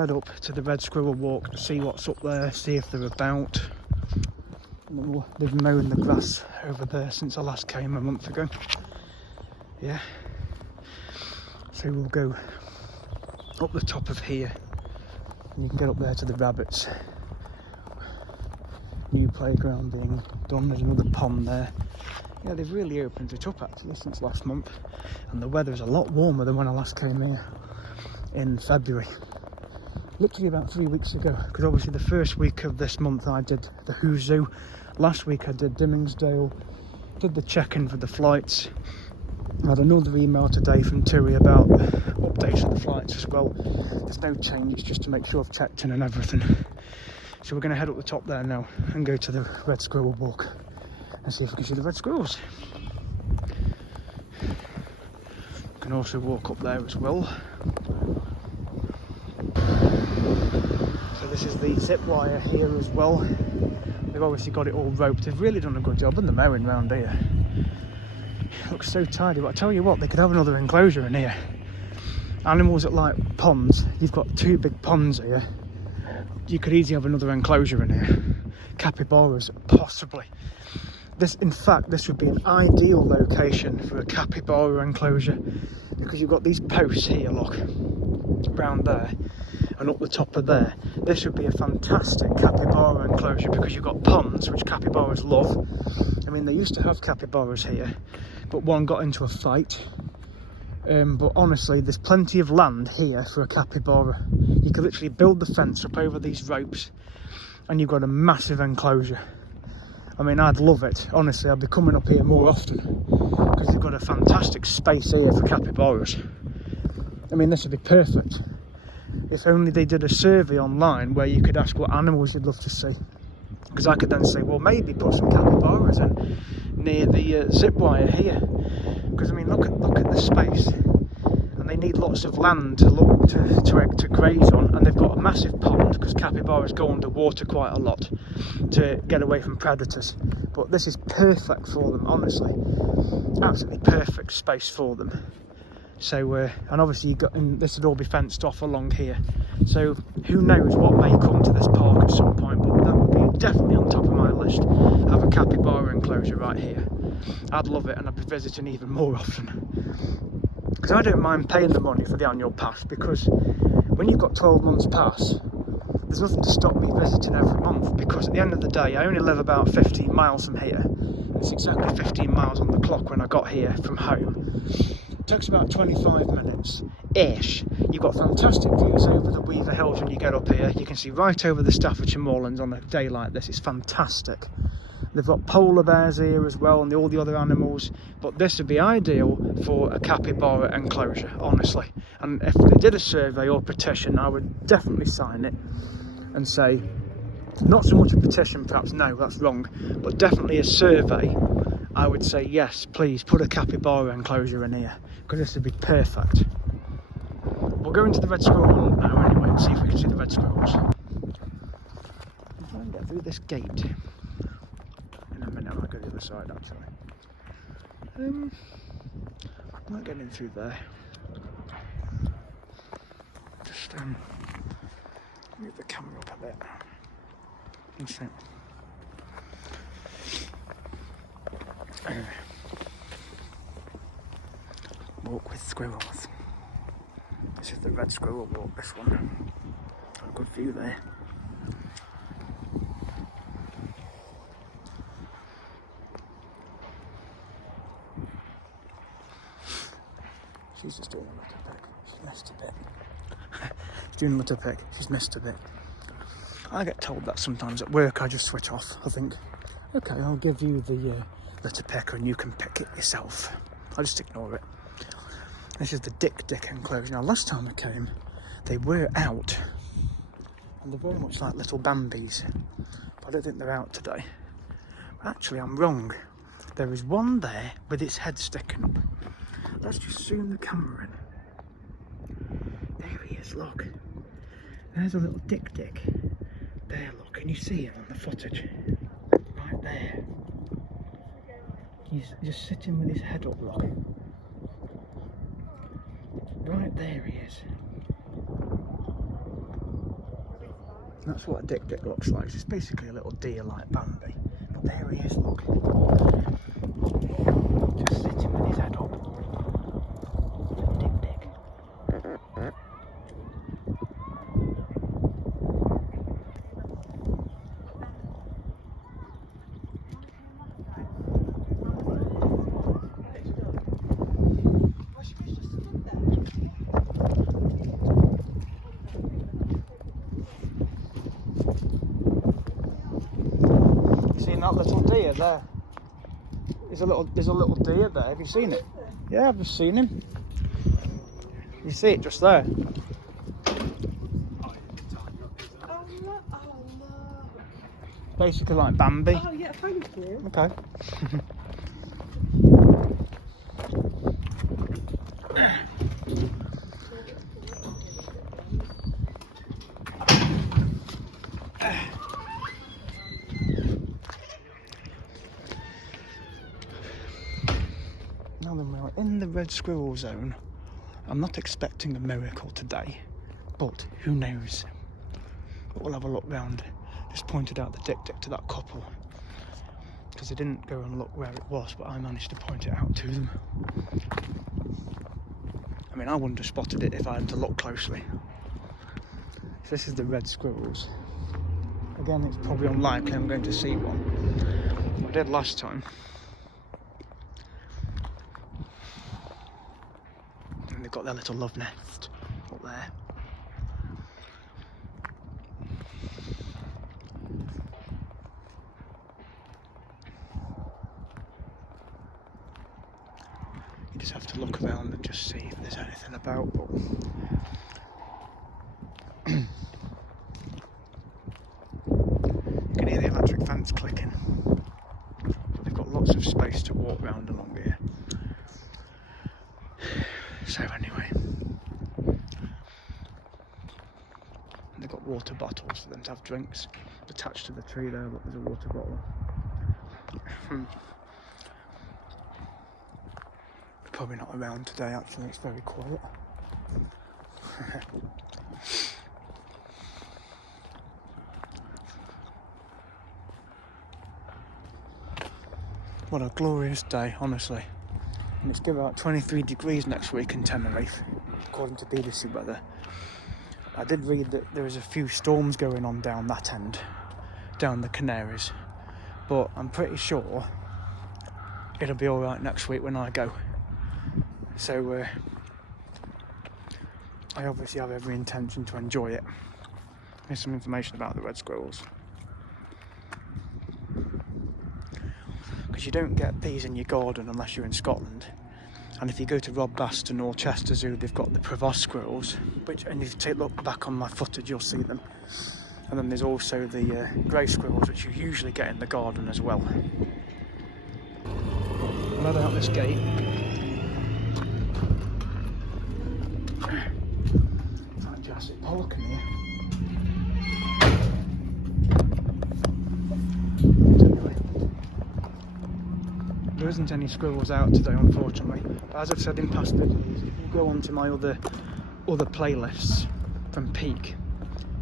head up to the red squirrel walk to see what's up there, see if they're about. They've mown the grass over there since I last came a month ago. Yeah. So we'll go up the top of here and you can get up there to the rabbits. New playground being done, there's another pond there. Yeah, they've really opened it up actually since last month, and the weather's a lot warmer than when I last came here in February. Literally about 3 weeks ago, because obviously the first week of this month I did the Who Zoo, last week I did Dimmingsdale, did the check-in for the flights. I had another email today from Tui about updates of the flights as well. There's no change, just to make sure I've checked in and everything. So we're going to head up the top there now and go to the red squirrel walk and see if we can see the red squirrels. We can also walk up there as well. So this is the zip wire here as well. They've obviously got it all roped. They've really done a good job, and the mowing round here. It looks so tidy, but I tell you what, they could have another enclosure in here. Animals that like ponds, you've got 2 big ponds here. You could easily have another enclosure in here. Capybaras, possibly. In fact, this would be an ideal location for a capybara enclosure, because you've got these posts here, look, round there and up the top of there. This would be a fantastic capybara enclosure because you've got ponds, which capybaras love. I mean, they used to have capybaras here, but one got into a fight. But honestly, there's plenty of land here for a capybara. You could literally build the fence up over these ropes and you've got a massive enclosure. I mean, I'd love it. Honestly, I'd be coming up here more often because you've got a fantastic space here for capybaras. I mean, this would be perfect. If only they did a survey online where you could ask what animals you'd love to see. Because I could then say, well, maybe put some capybaras in near the zip wire here. Because I mean, look at the space, and they need lots of land to graze on, and they've got a massive pond because capybaras go underwater quite a lot to get away from predators. But this is perfect for them, honestly, absolutely perfect space for them. So and obviously this would all be fenced off along here. So who knows what may come to this park at some point, but that would be definitely on top of my list. Have a capybara enclosure right here. I'd love it, and I'd be visiting even more often. Because I don't mind paying the money for the annual pass, because when you've got 12 months pass, there's nothing to stop me visiting every month, because at the end of the day I only live about 15 miles from here. It's exactly 15 miles on the clock when I got here from home. It takes about 25 minutes-ish. You've got fantastic views over the Weaver Hills when you get up here. You can see right over the Staffordshire moorlands on a day like this. It's fantastic. They've got polar bears here as well, and all the other animals, but this would be ideal for a capybara enclosure, honestly. And if they did a survey or petition, I would definitely sign it and say, not so much a petition perhaps, no, that's wrong, but definitely a survey. I would say, yes, please put a capybara enclosure in here, because this would be perfect. We'll go into the red squirrel now anyway and see if we can see the red squirrels. I'll try and get through this gate. In a minute I might go to the other side actually. I'm not getting through there. Just move the camera up a bit. That's it. Walk with squirrels. This is the red squirrel walk, this one. Got a good view there. She's just doing a litter pick. She's missed a bit. She's doing a litter pick. She's missed a bit. I get told that sometimes at work. I just switch off. I think, okay, I'll give you the litter picker and you can pick it yourself. I just ignore it. This is the dik enclosure. Now, last time I came, they were out, and they're very much like little Bambis. But I don't think they're out today. But actually, I'm wrong. There is one there with its head sticking up. Let's just zoom the camera in. There he is, look. There's a little dik. There, look, can you see him on the footage? Right there. He's just sitting with his head up, look. Right there he is. That's what a dik looks like. It's basically a little deer like Bambi. But there he is, look. Just sitting with his head up. Dik. Seen that little deer there? There's a little deer there. Have you seen it? Yeah, I've just seen him. You see it just there? Oh no. Basically like Bambi. Oh yeah, thank you. Okay. Now then, we're in the red squirrel zone. I'm not expecting a miracle today, but who knows? But we'll have a look round. Just pointed out the dik to that couple because they didn't go and look where it was, but I managed to point it out to them. I mean, I wouldn't have spotted it if I had to look closely. So this is the red squirrels. Again, it's probably unlikely I'm going to see one. I did last time. And they've got their little love nest up there. You just have to look around and just see if there's anything about, but you can hear the electric fence clicking. But they've got lots of space to walk around along here. So anyway, they've got water bottles for them to have drinks. Attached to the tree there, look, there's a water bottle. Probably not around today, actually, it's very quiet. What a glorious day, honestly. And it's going to be about 23 degrees next week in Tenerife, according to BBC weather. I did read that there is a few storms going on down that end, down the Canaries, but I'm pretty sure it'll be alright next week when I go. So I obviously have every intention to enjoy it. Here's some information about the red squirrels. Because you don't get these in your garden unless you're in Scotland. And if you go to Rob Baston or Chester Zoo, they've got the Provost squirrels, and if you look back on my footage, you'll see them. And then there's also the grey squirrels, which you usually get in the garden as well. I'm heading out this gate. It's like Jurassic Park in here. There isn't any squirrels out today, unfortunately. But as I've said in past videos, if you go onto my other playlists from Peak,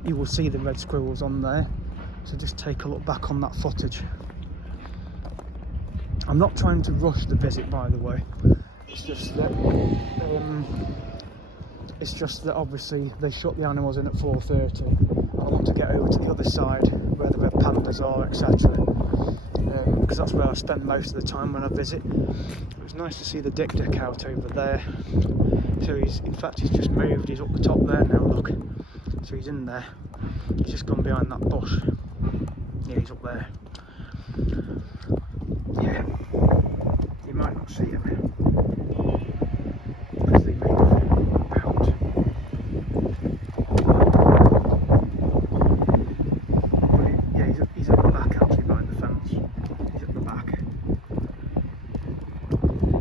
you will see the red squirrels on there. So just take a look back on that footage. I'm not trying to rush the visit, by the way. It's just that obviously they shut the animals in at 4:30. I want to get over to the other side where the red pandas are, etc. Because that's where I spend most of the time when I visit. It was nice to see the dik out over there. So he's just moved. He's up the top there now. Look. So he's in there. He's just gone behind that bush. Yeah, he's up there. Yeah. You might not see him because they move about. But he's at the back actually, behind the fence. He's at the back.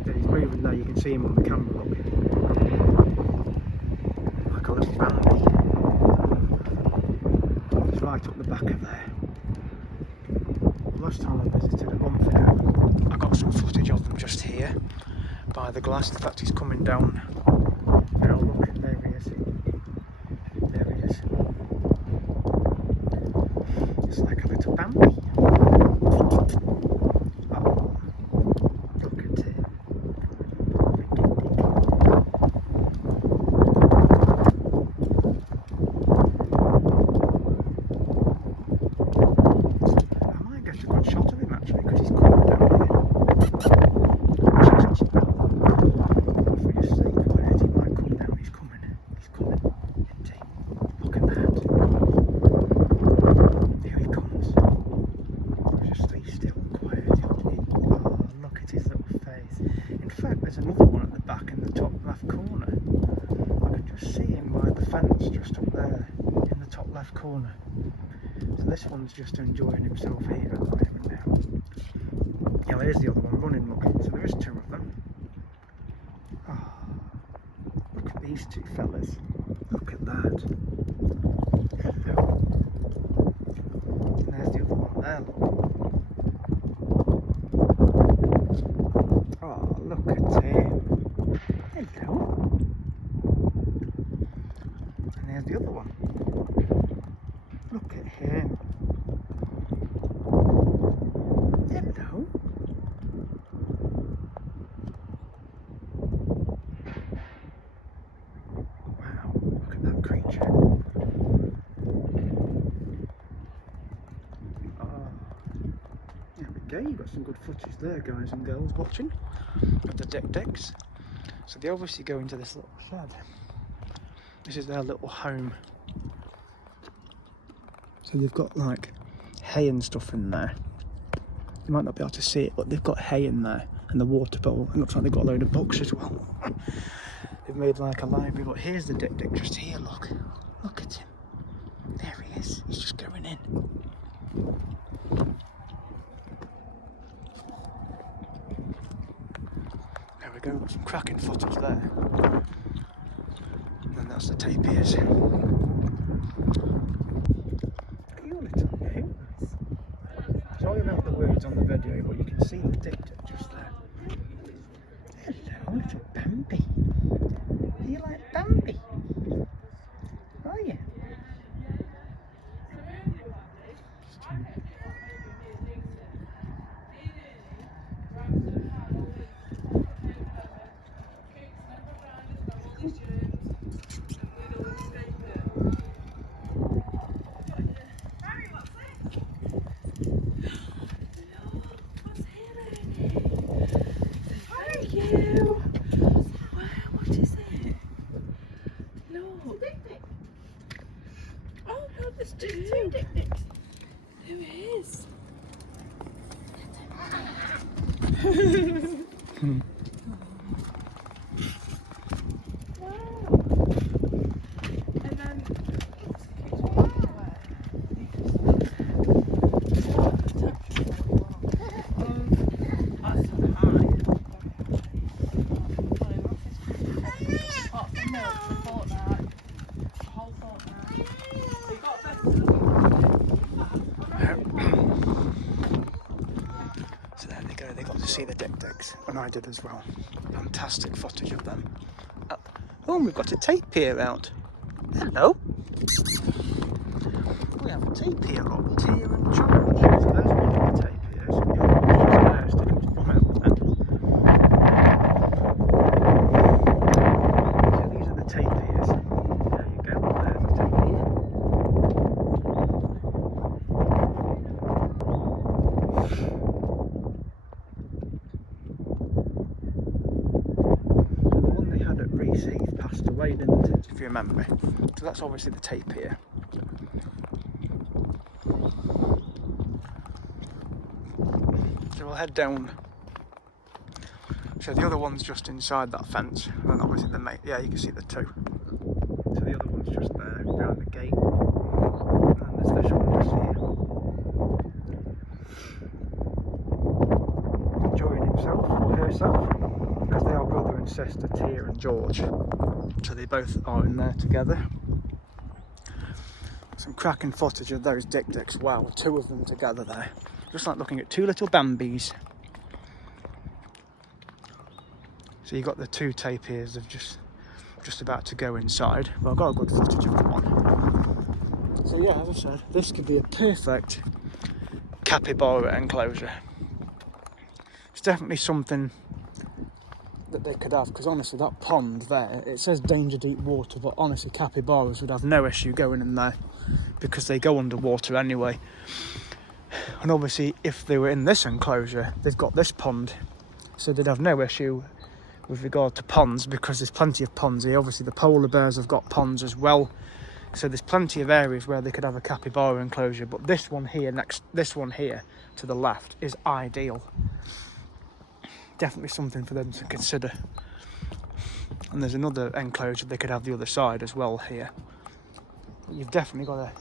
Yeah, he's moving there. You can see him on the camera. Look, like a little Bambi. He's right up the back of there. Last time I visited a month ago, I got some footage of them just here by the glass. In fact, he's coming down. Oh, look, there he is. There he is. another one at the back in the top left corner. I can just see him by the fence just up there in the top left corner. So this one's just enjoying himself here at the moment now. Yeah, here's the other one running, look. So there is two of them. Oh, look at these two fellas. Look at that. Hello. And there's the other one there, look. Oh, look at him. Hello. And there's the other one. Look at him. Hello. Wow, look at that creature. Oh. There we go, you've got some good footage there, guys and girls watching, of the diks. So they obviously go into this little shed. This is their little home. So they've got like hay and stuff in there. You might not be able to see it, but they've got hay in there and the water bowl. It looks like they've got a load of books as well. They've made like a library, but here's the dik just here, look. Look at him. There he is. He's just going in. There we go, got some cracking footage there. And that's the tapirs. Sorry about the words on the video, but you can see the dik just there. Hello, little Bambi. Are you like Bambi? Are you? There's two diks. Who is? Wow. And then see the diks, and I did as well. Fantastic footage of them. Oh, and we've got a tapir out. Hello. We have a tapir on Tia and George. So there's one of the tapirs, and the other one's just there sticking his bum out then. So these are the tapirs. There you go, there's the tapir. Heath passed away, didn't it, if you remember? So that's obviously the tapir. So we'll head down. So the other one's just inside that fence, and obviously the mate. Yeah, you can see the two. So the other one's just there behind the gate, and there's this one just here, enjoying himself or herself. Because they are brother and sister, Tia and George, so they both are in there together. Some cracking footage of those diks. Wow, two of them together there, just like looking at two little Bambis. So you got the two tapirs of just about to go inside. Well, I've got a good footage of the one. So yeah, as I said, this could be a perfect capybara enclosure. It's definitely something that they could have, because honestly that pond there, it says danger deep water, but honestly capybaras would have no issue going in there because they go underwater anyway. And obviously if they were in this enclosure, they've got this pond, so they'd have no issue with regard to ponds, because there's plenty of ponds here. Obviously the polar bears have got ponds as well, so there's plenty of areas where they could have a capybara enclosure. But this one here, this one here to the left, is ideal. definitely something for them to consider. And there's another enclosure they could have the other side as well here. But you've definitely got to...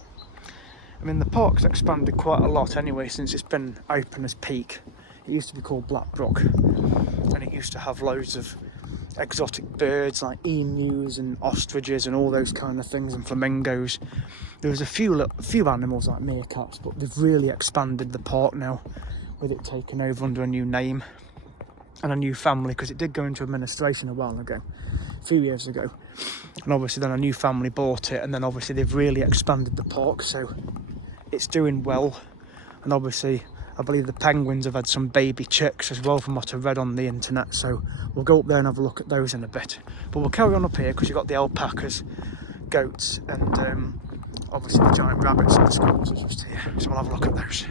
I mean, the park's expanded quite a lot anyway since it's been open as Peak. It used to be called Blackbrook, and it used to have loads of exotic birds like emus and ostriches and all those kind of things, and flamingos. There was a few animals like meerkats, but they've really expanded the park now with it taken over under a new name and a new family, because it did go into administration a while ago, a few years ago, and obviously then a new family bought it, and then obviously they've really expanded the park, so it's doing well. And obviously I believe the penguins have had some baby chicks as well from what I've read on the internet, so we'll go up there and have a look at those in a bit. But we'll carry on up here because you've got the alpacas, goats, and obviously the giant rabbits and the squirrels are just here, so we'll have a look at those.